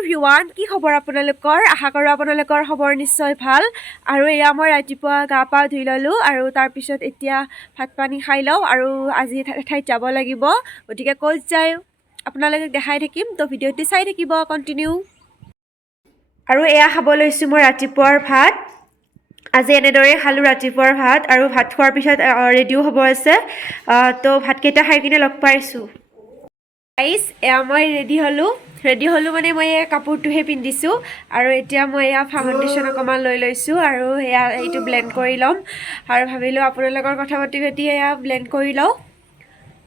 Everyone, কি খবৰ আপোনালোকৰ? আশা কৰোঁ আপোনালোকৰ খবৰ নিশ্চয় ভাল। আৰু এয়া মই ৰাতিপুৱা গা পা ধুই ল'লোঁ আৰু তাৰপিছত এতিয়া ভাত পানী খাই লওঁ আৰু আজি এঠাইত যাব লাগিব। গতিকে ক'ত যায় আপোনালোকক দেখাই থাকিম, তো ভিডিঅ'টি চাই থাকিব কণ্টিনিউ। আৰু এয়া খাব লৈছোঁ মই ৰাতিপুৱাৰ ভাত। আজি এনেদৰে খালোঁ ৰাতিপুৱাৰ ভাত, আৰু ভাত খোৱাৰ পিছত ৰেডিও হ'ব আছে। তো ভাতকেইটা খাই কিনে লগ পাইছোঁ। গাইজ, এয়া মই ৰেডি হ'লোঁ মানে মই এই কাপোৰটোহে পিন্ধিছোঁ। আৰু এতিয়া মই এয়া ফাউণ্ডেশ্যন অকণমান লৈ লৈছোঁ আৰু এয়া এইটো ব্লেণ্ড কৰি ল'ম। আৰু ভাবিলোঁ আপোনালোকৰ কথা পাতি পাতি এয়া ব্লেণ্ড কৰি লওঁ।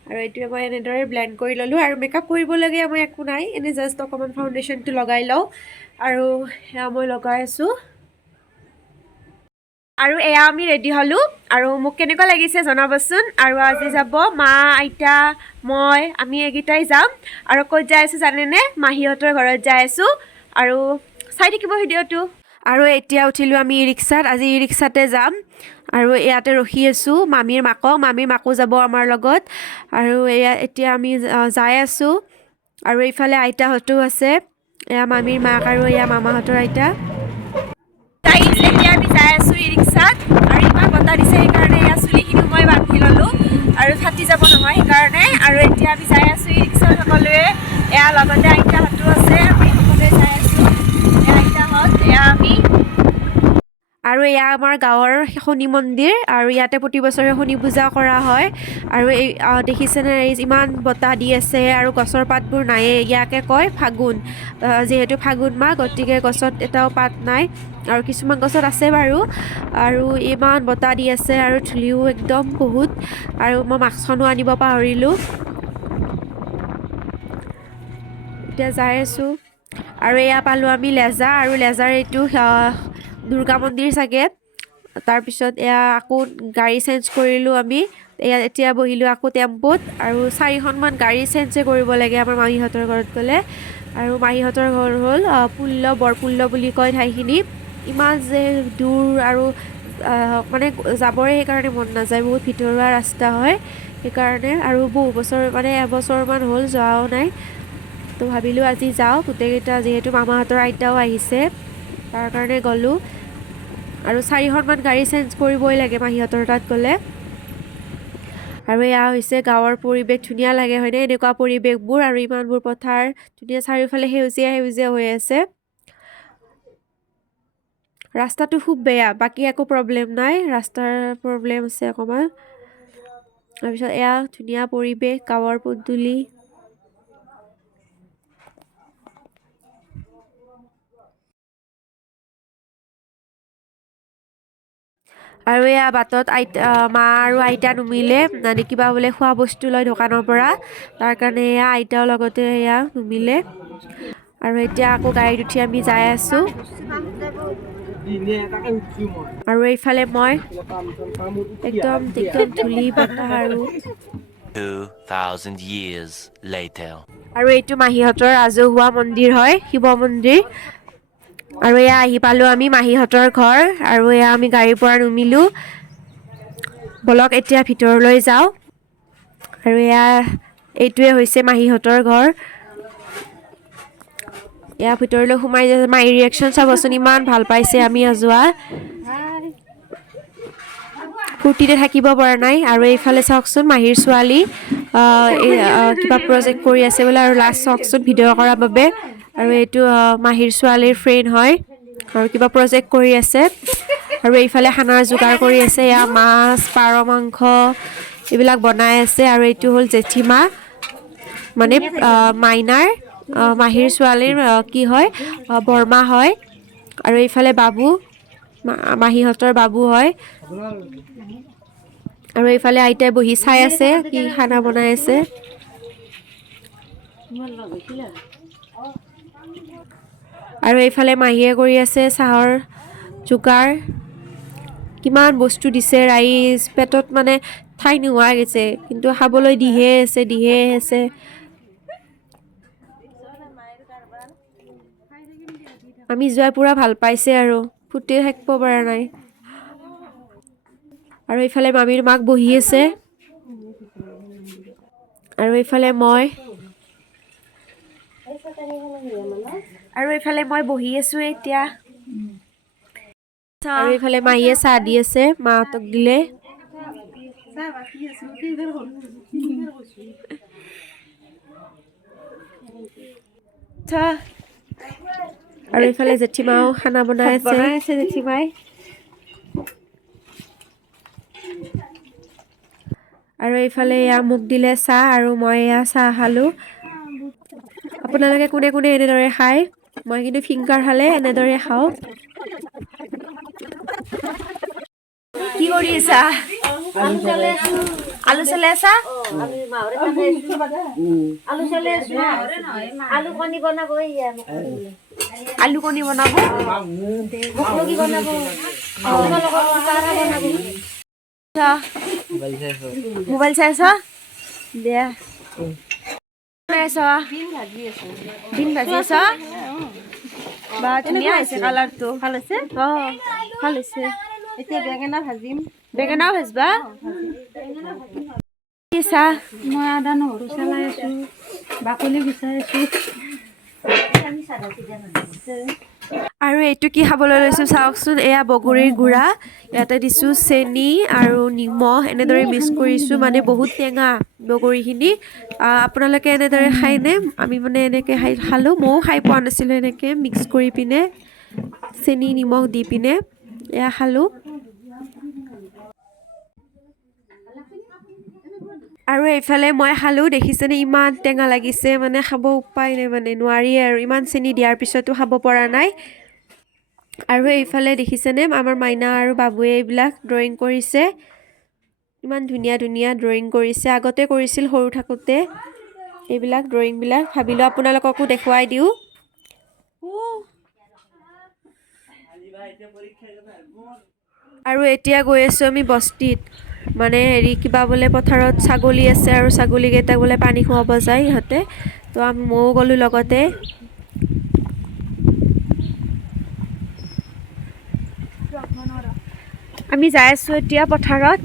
আৰু এইটোৱে মই এনেদৰে ব্লেণ্ড কৰি ল'লোঁ। আৰু মেকআপ কৰিবলগীয়া মই একো নাই, এনেই জাষ্ট অকণমান ফাউণ্ডেশ্যনটো লগাই লওঁ। আৰু এয়া মই লগাই আছোঁ। আৰু এয়া আমি ৰেডি হ'লোঁ, আৰু মোক কেনেকুৱা লাগিছে জনাবচোন। আৰু আজি যাব মা, আইতা, মই, আমি এইকেইটাই যাম। আৰু ক'ত যাই আছোঁ জানেনে? মাহীহঁতৰ ঘৰত যাই আছোঁ। আৰু চাই থাকিব ভিডিঅ'টো। আৰু এতিয়া উঠিলোঁ আমি ই ৰিক্সাত, আজি ই ৰিক্সাতে যাম। আৰু ইয়াতে ৰখি আছোঁ মামীৰ মাকো যাব আমাৰ লগত। আৰু এতিয়া আমি যাই আছোঁ। আৰু এইফালে আইতাহঁতো আছে, এয়া মামীৰ মাক আৰু এয়া মামাহঁতৰ আইতা। এতিয়া আমি যাই আছোঁ ই ৰিক্সাত, আৰু ইমান বতাহ দিছে সেইকাৰণে এয়া চুলিখিনি মই বান্ধি ল'লোঁ আৰু ফাটি যাব নহয় সেইকাৰণে। আৰু এতিয়া আমি যাই আছোঁ ই ৰিক্সাত সকলোৱে, এয়া লগতে আইতাহঁতো আছে, আমি সকলোৱে যাই আছোঁ। এয়া আইতাহঁত, এয়া আমি। আৰু এয়া আমাৰ গাঁৱৰ শনি মন্দিৰ, আৰু ইয়াতে প্ৰতি বছৰে শনি পূজা কৰা হয়। আৰু এই দেখিছেনে ইমান বতাহ দি আছে, আৰু গছৰ পাতবোৰ নায়েই। ইয়াকে কয় ফাগুন, যিহেতু ফাগুন মাহ গতিকে গছত এটাও পাত নাই। আৰু কিছুমান গছত আছে বাৰু। আৰু ইমান বতাহ দি আছে, আৰু ধূলিও একদম বহুত। আৰু মই মাস্কখনো আনিব পাহৰিলোঁ। এতিয়া যাই আছোঁ। আৰু এয়া পালোঁ আমি লেজা, আৰু লেজাৰ এইটো দুৰ্গা মন্দিৰ চাগে। তাৰপিছত এয়া আকৌ গাড়ী চেঞ্জ কৰিলোঁ আমি। এতিয়া বহিলোঁ আকৌ টেম্পুত, আৰু 4খনমান গাড়ী চেঞ্জে কৰিব লাগে আমাৰ মাহীহঁতৰ ঘৰত গ'লে। আৰু মাহীহঁতৰ ঘৰ হ'ল বৰপুল্য বুলি কয় ঠাইখিনি। ইমান যে দূৰ, আৰু মানে যাবৰে সেইকাৰণে মন নাযায়, বহুত ভিতৰুৱা ৰাস্তা হয় সেইকাৰণে। আৰু বহু বছৰ মানে এবছৰমান হ'ল যোৱাও নাই। তো ভাবিলোঁ আজি যাওঁ গোটেইকেইটা, যিহেতু মামাহঁতৰ আইতাও আহিছে তাৰ কাৰণে গ'লোঁ। আৰু 4খনমান গাড়ী চেঞ্জ কৰিবই লাগে মাহীহঁতৰ তাত গ'লে। আৰু এয়া হৈছে গাঁৱৰ পৰিৱেশ, ধুনীয়া লাগে হয়নে এনেকুৱা পৰিৱেশবোৰ। আৰু ইমানবোৰ পথাৰ, ধুনীয়া চাৰিওফালে সেউজীয়া সেউজীয়া হৈ আছে। ৰাস্তাটো খুব বেয়া, বাকী একো প্ৰব্লেম নাই, ৰাস্তাৰ প্ৰব্লেম আছে অকণমান। তাৰপিছত এয়া ধুনীয়া পৰিৱেশ, গাঁৱৰ পদূলি। আৰু এয়া বাটত মা আৰু আইতা নুমিলে, মানে কিবা বোলে খোৱা বস্তু লয় দোকানৰ পৰা, তাৰ কাৰণে এয়া আইতাও লগতে এয়া নুমিলে। আৰু এতিয়া আকৌ গাড়ীত উঠি আমি যাই আছোঁ। আৰু এইফালে মই একদম ধূলি বতাহ। আৰু 2000 years later. আৰু এইটো মাহীহঁতৰ ৰাজহুৱা মন্দিৰ হয়, শিৱ মন্দিৰ। আৰু এয়া আহি পালোঁ আমি মাহীহঁতৰ ঘৰ, আৰু এয়া আমি গাড়ীৰ পৰা নুমিলোঁ। বলক এতিয়া ভিতৰলৈ যাওঁ। আৰু এইটোৱে হৈছে মাহীহঁতৰ ঘৰ। এয়া ভিতৰলৈ সোমাই যায়, মাহীৰ ৰিয়েকশ্যন চাবচোন, ইমান ভাল পাইছে আমি যোৱা। ফূৰ্তিতে থাকিব পৰা নাই। আৰু এইফালে চাওকচোন মাহীৰ ছোৱালী কিবা প্ৰজেক্ট কৰি আছে বোলে, আৰু লাষ্ট চাওকচোন ভিডিঅ' কৰাৰ বাবে। আৰু এইটো মাহীৰ ছোৱালীৰ ফ্ৰেণ্ড হয়, আৰু কিবা প্ৰজেক্ট কৰি আছে। আৰু এইফালে খানাৰ যোগাৰ কৰি আছে, এয়া মাছ, পাৰ মাংস এইবিলাক বনাই আছে। আৰু এইটো হ'ল জেঠীমা, মানে মাইনাৰ মাহীৰ ছোৱালীৰ কি হয়, বৰমা হয়। আৰু এইফালে বাবু, মাহীহঁতৰ বাবু হয়। আৰু এইফালে আইতাই বহি চাই আছে কি খানা বনাই আছে। আৰু এইফালে মাহীয়ে কৰি আছে চাহৰ যোগাৰ। কিমান বস্তু দিছে ৰাইজ, পেটত মানে ঠাই নোহোৱা গৈছে, কিন্তু খাবলৈ দিহে আছে। আমি যোৱাই পুৰা ভাল পাইছে, আৰু ফূৰ্তি থাকিব পৰা নাই। আৰু এইফালে মামীৰ মাক বহি আছে, আৰু এইফালে মই। আৰু এইফালে মই বহি আছোঁ এতিয়া আৰু এইফালে মাহীয়ে চাহ দি আছে মাহঁতক দিলে আৰু এইফালে জেঠীমাও খানা বনাই আছে জেঠীমাই আৰু এইফালে এয়া মোক দিলে চাহ আৰু মই এয়া চাহ খালোঁ আপোনালোকে কোনে কোনে এনেদৰে খায় মই কিন্তু ফিংগাৰ খালে এনেদৰে খাওঁ কি কৰি আছা আলু চলে আছা আলু চলে আছো আলু কণী বনাব আলু কণী বনাব মুখলকি বনাব তোমালোকৰ পাৰা বনাব মোবাইল চাই আছা দিয়া বিন ভাজি আছা বা ধুনীয়া হৈছে কালাৰটো ভাল আছে ভাল হৈছে এতিয়া বেঙেনা ভাজিম বেঙেনাও ভাজবা কি চাহ মই আদা নহৰু চলাই আছো বাকলি গুচাই আছো আৰু এইটো কি খাবলৈ লৈছোঁ চাওকচোন এয়া বগৰীৰ গুড়া ইয়াতে দিছোঁ চেনি আৰু নিমখ এনেদৰে মিক্স কৰিছোঁ মানে বহুত টেঙা বগৰীখিনি আপোনালোকে এনেদৰে খায়নে আমি মানে এনেকৈ খালোঁ ময়ো খাই পোৱা নাছিলোঁ এনেকৈ মিক্স কৰি পিনে চেনি নিমখ দি পিনে এয়া খালোঁ আৰু এইফালে মই খালোঁ দেখিছেনে ইমান টেঙা লাগিছে মানে খাব উপায় নাই মানে নোৱাৰিয়ে আৰু ইমান চেনি দিয়াৰ পিছতো খাব পৰা নাই আৰু এইফালে দেখিছেনে আমাৰ মাইনা আৰু বাবুৱে এইবিলাক ড্ৰয়িং কৰিছে ইমান ধুনীয়া ধুনীয়া ড্ৰয়িং কৰিছে আগতে কৰিছিল সৰু থাকোঁতে এইবিলাক ড্ৰয়িংবিলাক ভাবিলোঁ আপোনালোককো দেখুৱাই দিওঁ আৰু এতিয়া গৈ আছোঁ আমি বস্তিত মানে হেৰি কিবা বোলে পথাৰত ছাগলী আছে আৰু ছাগলীকেইটাক বোলে পানী খুৱাব যায় ইহঁতে তো ময়ো গ'লোঁ লগতে আমি যাই আছোঁ এতিয়া পথাৰত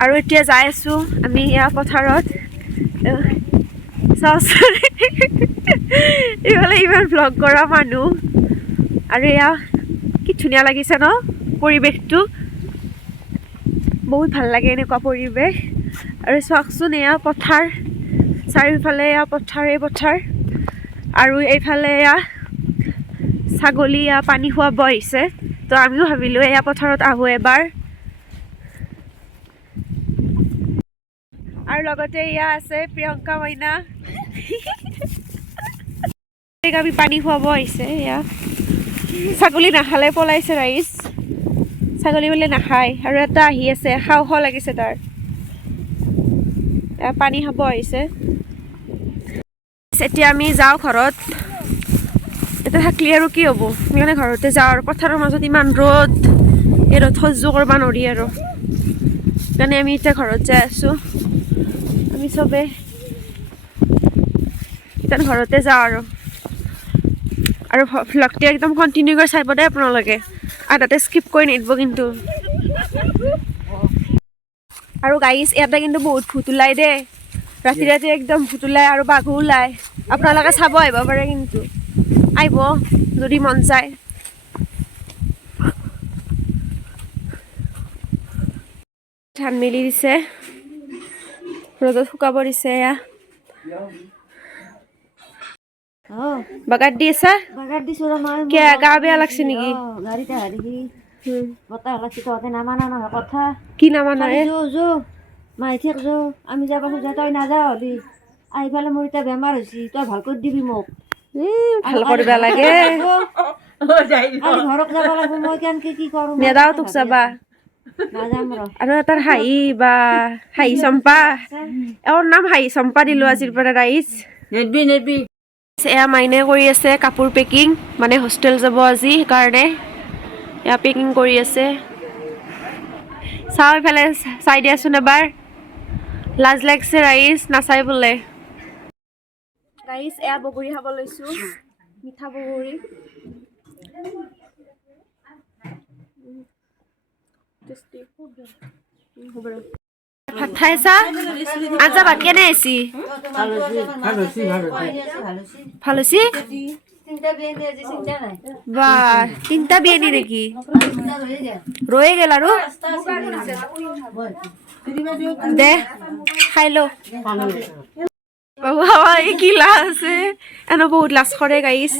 আৰু এতিয়া যাই আছোঁ আমি ইয়াৰ পথাৰত চাওচোন এইফালে ইমান ভ্লগ কৰা মানুহ আৰু এয়া কি ধুনীয়া লাগিছে ন পৰিৱেশটো বহুত ভাল লাগে এনেকুৱা পৰিৱেশ আৰু চাওকচোন এয়া পথাৰ চাৰিওফালে এয়া পথাৰেই পথাৰ আৰু এইফালে এয়া ছাগলী এয়া পানী খুৱাব আহিছে তো আমিও ভাবিলোঁ এয়া পথাৰত আহোঁ এবাৰ আৰু লগতে এয়া আছে প্ৰিয়ংকা মাইনা আমি পানী খুৱাব আহিছে এয়া ছাগলী নাখালে পলাইছে ৰাইজ ছাগলী বোলে নাখায় আৰু এটা আহি আছে খাওঁ খাওঁ লাগিছে তাৰ পানী খাব আহিছে এতিয়া আমি যাওঁ ঘৰত এতিয়া থাকলি আৰু কি হ'ব সেইকাৰণে ঘৰতে যাওঁ আৰু পথাৰৰ মাজত ইমান ৰ'দ এই ৰ'দ সহ্য কৰিব নোৱাৰি আৰু সেইকাৰণে আমি এতিয়া ঘৰত যাই আছোঁ আমি চবে এতিয়া ঘৰতে যাওঁ আৰু ভ্লগটো একদম কণ্টিনিউ কৰি চাব দেই আপোনালোকে আধাতে স্কিপ কৰি নিদিব কিন্তু আৰু গাইছ ইয়াতে কিন্তু বহুত ভূত ওলাই দেই ৰাতি ৰাতি একদম ভূত ওলাই আৰু বাঘো ওলাই আপোনালোকে চাব আহিব পাৰে কিন্তু আহিব যদি মন যায় ধান মেলি দিছে ৰ'দত শুকাব দিছে এয়া বাগাত দি আছা বাগাৰ দিছো ৰ মই কিয় গা বেয়া লাগছে নেকি গাড়ীতে আহা দেখি বতাহ লাগছি তহঁতে নামানা নহয় কথা কি নামানা এ মাইঠিক আমি যাব খোজা তই নাযাৱ হলি আহি পেলাই মোৰ এতিয়া বেমাৰ হৈছে তই ভাল কৰি দিবি মোক ভাল কৰিব লাগে আজি ঘৰত যাব লাগিব মই কেনেকে কি কৰোঁ নেদাও তোক চাবা নাযাম ৰ আৰু এটাৰ হাঁহি বা হাঁহি চম্পা এওঁৰ নাম হাঁহি চম্পা দিলোঁ আজিৰ পৰা ৰাইজ নেদবি এয়া মাইনে কৰি আছে কাপোৰ পেকিং মানে হোষ্টেল যাব আজি সেইকাৰণে এয়া পেকিং কৰি আছে চাওঁ এইফালে চাই দিয়াচোন এবাৰ লাজ লাগিছে ৰাইজ নাচাই বোলে ৰাইজ এয়া বগৰী খাব লৈছোঁ মিঠা বগৰী টেষ্টি হ'ব ভাত খাইছা আঞ্জা ভাত কেনে আহিছি ভাল হৈছে বা তিনিটা বিৰিয়ানী নেকি ৰৈ গেল আৰু দে খাই ল বাবা এই কি লাজ আছে এনে বহুত লাজ কৰে গাইছ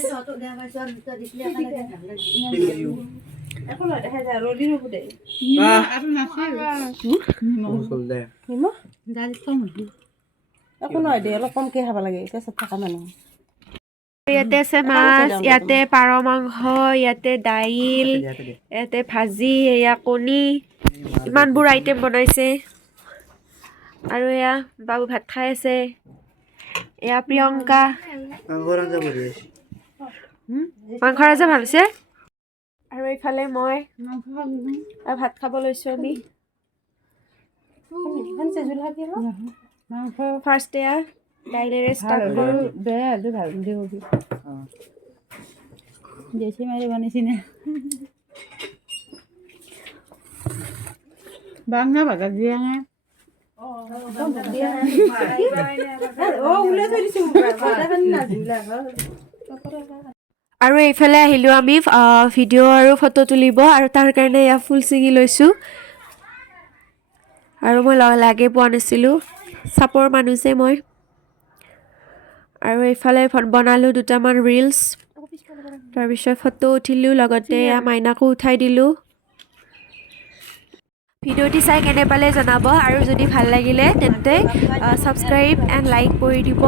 ইয়াতে আছে মাছ ইয়াতে পাৰ মাংস ইয়াতে দাইল ইয়াতে ভাজি এয়া কণী ইমানবোৰ আইটেম বনাইছে আৰু এয়া বাবু ভাত খাই আছে এয়া প্ৰিয়ংকা মাংসৰ আঞ্জা ভাল হৈছে আৰু এইফালে মই ভাত খাব লৈছোঁ আমি ফাৰ্ষ্ট এয়া দাইলেৰে ষ্টাৰ্ট কৰোঁ বাংলা ভাষা দিয়া নাই আৰু এইফালে আহিলোঁ আমি ভিডিঅ' আৰু ফটো তুলিব আৰু তাৰ কাৰণে এয়া ফুল ছিঙি লৈছোঁ আৰু মই লাগে পোৱা নাছিলোঁ চাপৰ মানুহ যে মই আৰু এইফালে বনালোঁ দুটামান ৰিলছ তাৰপিছত ফটো উঠিলোঁ লগতে এয়া মাইনাকো উঠাই দিলোঁ ভিডিঅ'টি চাই কেনে পালে জনাব আৰু যদি ভাল লাগিলে তেন্তে ছাবস্ক্ৰাইব এণ্ড লাইক কৰি দিব